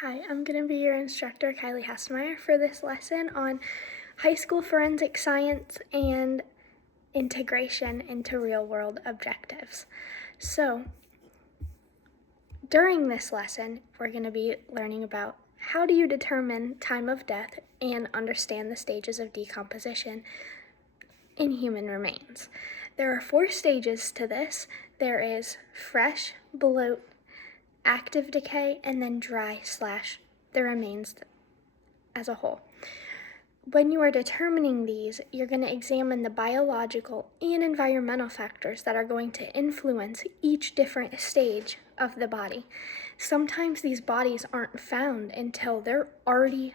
Hi, I'm going to be your instructor, Kylie Hassemeyer, for this lesson on high school forensic science and integration into real-world objectives. So, during this lesson, we're going to be learning about how do you determine time of death and understand the stages of decomposition in human remains. There are 4 stages to this. There is fresh, bloat, active decay, and then dry/the remains as a whole. When you are determining these, you're going to examine the biological and environmental factors that are going to influence each different stage of the body. Sometimes these bodies aren't found until they're already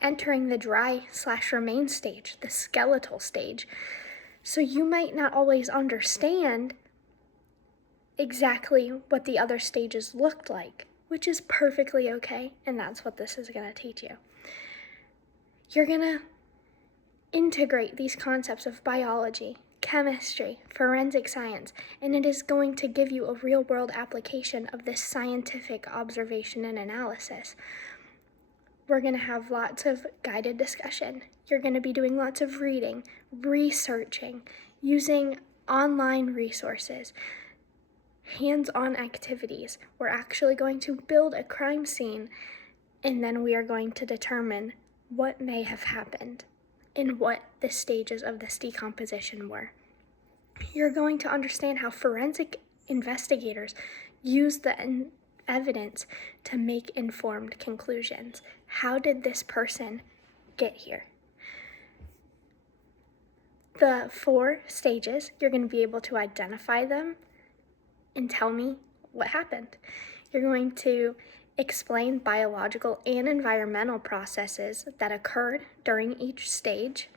entering the dry/remain stage, the skeletal stage. So you might not always understand exactly what the other stages looked like, which is perfectly okay, and that's what this is going to teach you. You're going to integrate these concepts of biology, chemistry, forensic science, and it is going to give you a real-world application of this scientific observation and analysis. We're going to have lots of guided discussion. You're going to be doing lots of reading, researching, using online resources, hands-on activities. We're actually going to build a crime scene, and then we are going to determine what may have happened and what the stages of this decomposition were. You're going to understand how forensic investigators use the evidence to make informed conclusions. How did this person get here? The 4 stages, you're going to be able to identify them and tell me what happened. You're going to explain biological and environmental processes that occurred during each stage,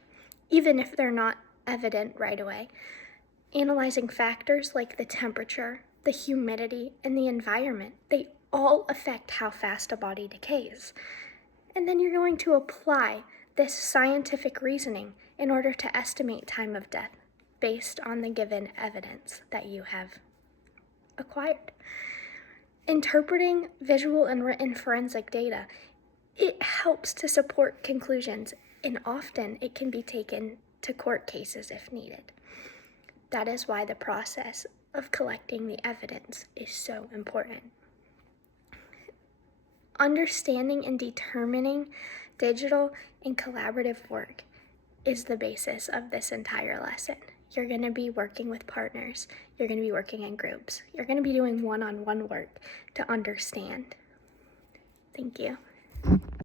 even if they're not evident right away. Analyzing factors like the temperature, the humidity, and the environment, they all affect how fast a body decays. And then you're going to apply this scientific reasoning in order to estimate time of death based on the given evidence that you have acquired. Interpreting visual and written forensic data, it helps to support conclusions, and often it can be taken to court cases if needed. That is why the process of collecting the evidence is so important. Understanding and determining digital and collaborative work is the basis of this entire lesson. You're going to be working with partners. You're going to be working in groups. You're going to be doing one-on-one work to understand. Thank you.